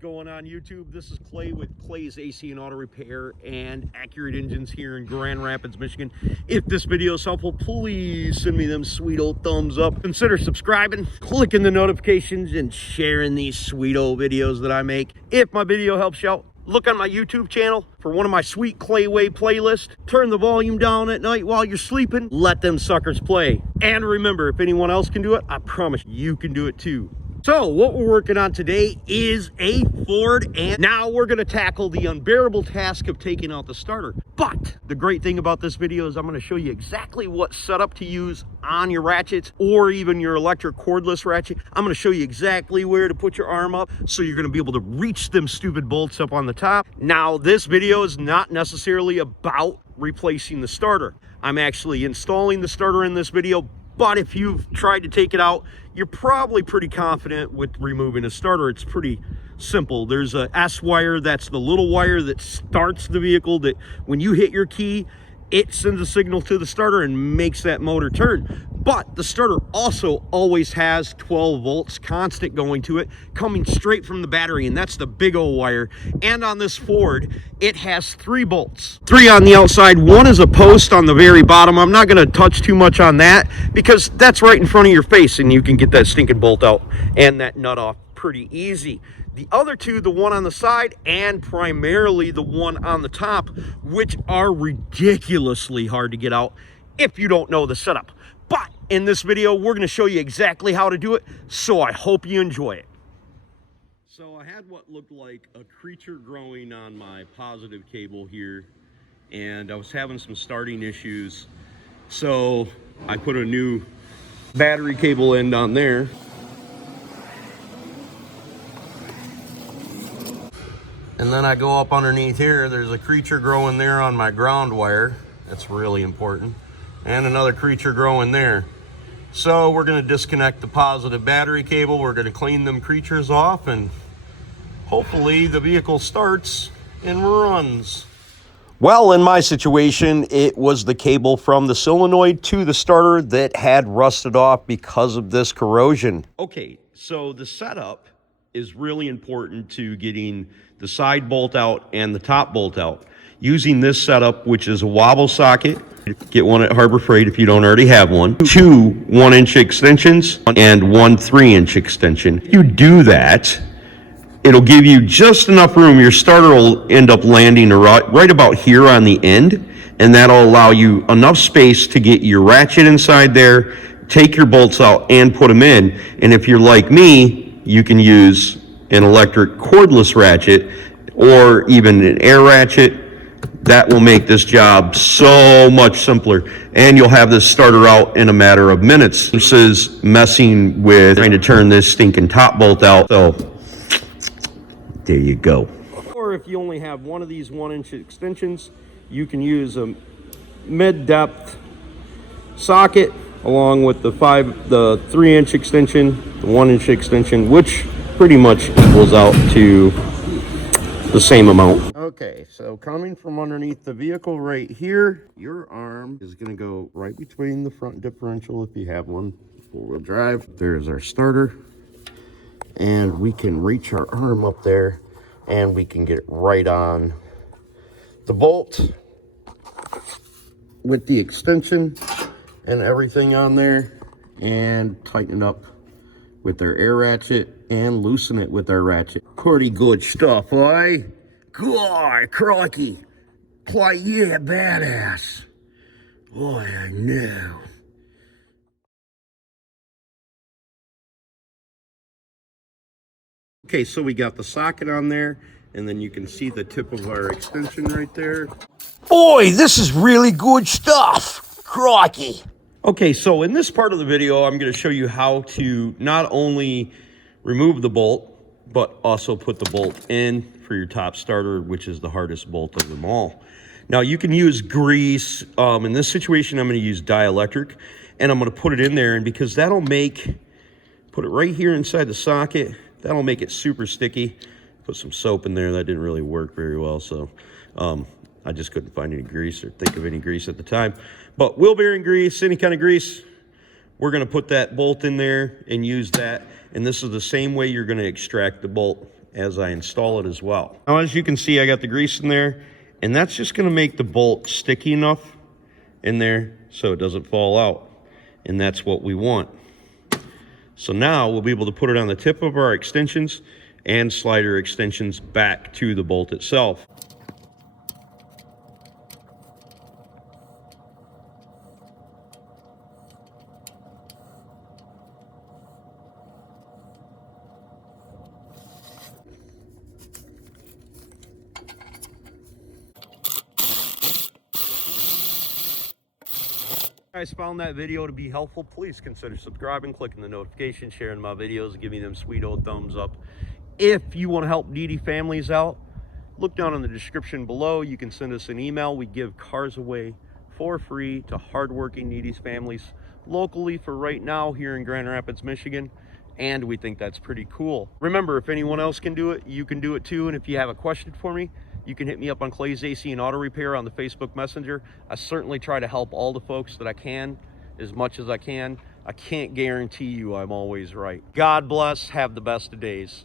going on YouTube? This is Clay with Clay's AC and Auto Repair and Accurate Engines here in Grand Rapids, Michigan. If this video is helpful, please send me them sweet old thumbs up. Consider subscribing, clicking the notifications, and sharing these sweet old videos that I make. If my video helps you out, look on my YouTube channel for one of my sweet Clayway playlists. Turn the volume down at night while you're sleeping. Let them suckers play. And remember, if anyone else can do it, I promise you can do it too. So what we're working on today is a Ford, and now we're going to tackle the unbearable task of taking out the starter. But the great thing about this video is I'm going to show you exactly what setup to use on your ratchets or even your electric cordless ratchet. I'm going to show you exactly where to put your arm up so you're going to be able to reach them stupid bolts up on the top. Now, this video is not necessarily about replacing the starter. I'm actually installing the starter in this video. But if you've tried to take it out, you're probably pretty confident with removing a starter. It's pretty simple. There's a S wire, that's the little wire that starts the vehicle, that when you hit your key, it sends a signal to the starter and makes that motor turn. But the starter also always has 12 volts constant going to it, coming straight from the battery, and that's the big old wire. And on this Ford, it has 3 bolts. 3 on the outside, 1 is a post on the very bottom. I'm not gonna touch too much on that because that's right in front of your face and you can get that stinking bolt out and that nut off pretty easy. The other 2, the one on the side and primarily the one on the top, which are ridiculously hard to get out if you don't know the setup. But in this video, we're going to show you exactly how to do it, so I hope you enjoy it. So I had what looked like a creature growing on my positive cable here, and I was having some starting issues. So I put a new battery cable end on there. And then I go up underneath here, there's a creature growing there on my ground wire. That's really important. And another creature growing there. So we're gonna disconnect the positive battery cable. We're gonna clean them creatures off and hopefully the vehicle starts and runs. Well, in my situation, it was the cable from the solenoid to the starter that had rusted off because of this corrosion. Okay, so the setup is really important to getting the side bolt out and the top bolt out. Using this setup, which is a wobble socket, get one at Harbor Freight if you don't already have one, 2 1-inch extensions and 1 3-inch extension. If you do that, it'll give you just enough room. Your starter will end up landing right about here on the end, and that'll allow you enough space to get your ratchet inside there, take your bolts out and put them in. And if you're like me, you can use an electric cordless ratchet or even an air ratchet. That will make this job so much simpler, and you'll have this starter out in a matter of minutes versus messing with trying to turn this stinking top bolt out. So there you go. Or if you only have one of these 1-inch extensions, you can use a mid-depth socket along with the 3-inch extension, the 1-inch extension, which pretty much equals out to the same amount. Okay, so coming from underneath the vehicle right here, your arm is going to go right between the front differential if you have one, 4-wheel drive. There's our starter, and we can reach our arm up there and we can get it right on the bolt with the extension and everything on there, and tighten it up with our air ratchet and loosen it with our ratchet. Pretty good stuff, eh? God, crikey. Why, yeah, badass. Boy, I know. Okay, so we got the socket on there, and then you can see the tip of our extension right there. Boy, this is really good stuff. Crikey. Okay, so in this part of the video, I'm going to show you how to not only remove the bolt, but also put the bolt in for your top starter, which is the hardest bolt of them all. Now, you can use grease. In this situation, I'm going to use dielectric, and I'm going to put it in there, and because that'll put it right here inside the socket, that'll make it super sticky. Put some soap in there. That didn't really work very well, so I just couldn't find any grease or think of any grease at the time. But wheel bearing grease, any kind of grease, we're going to put that bolt in there and use that. And this is the same way you're going to extract the bolt as I install it as well. Now, as you can see, I got the grease in there, and that's just going to make the bolt sticky enough in there so it doesn't fall out, and that's what we want. So now we'll be able to put it on the tip of our extensions and slider extensions back to the bolt itself. If you guys found that video to be helpful, please consider subscribing, clicking the notification, sharing my videos, giving them sweet old thumbs up. If you want to help needy families out, look down in the description below. You can send us an email. We give cars away for free to hardworking needy families locally for right now here in Grand Rapids, Michigan. And we think that's pretty cool. Remember, if anyone else can do it, you can do it too. And if you have a question for me, you can hit me up on Clay's AC and Auto Repair on the Facebook Messenger. I certainly try to help all the folks that I can as much as I can. I can't guarantee you I'm always right. God bless. Have the best of days.